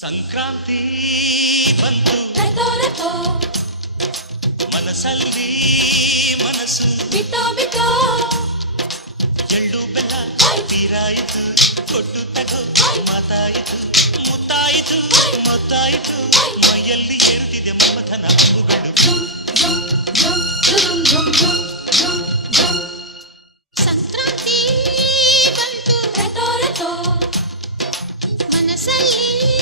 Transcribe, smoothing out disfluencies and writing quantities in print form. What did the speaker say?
ಸಂಕ್ರಾಂತಿ ಬಂತು ಮನಸ್ಸಲ್ಲಿ ಮನಸ್ಸು ಬಿಟ್ಟೋ ಬಿಟ್ಟೋ ಎಳ್ಳು ಬೆಲ್ಲ ತೀರಾಯಿತು ಕೊಟ್ಟು ತಗೋ ಮಾತಾಯಿತು ಮುತ್ತಾಯಿತು ಮುದ್ದಾಯಿತು ಮೈಯಲ್ಲಿ ಏರುತ್ತಿದೆ ಮಮಥನ ಹಬ್ಬುಗಳು ಸಂಕ್ರಾಂತಿ ಬಂತು ಮನಸ್ಸಲ್ಲಿ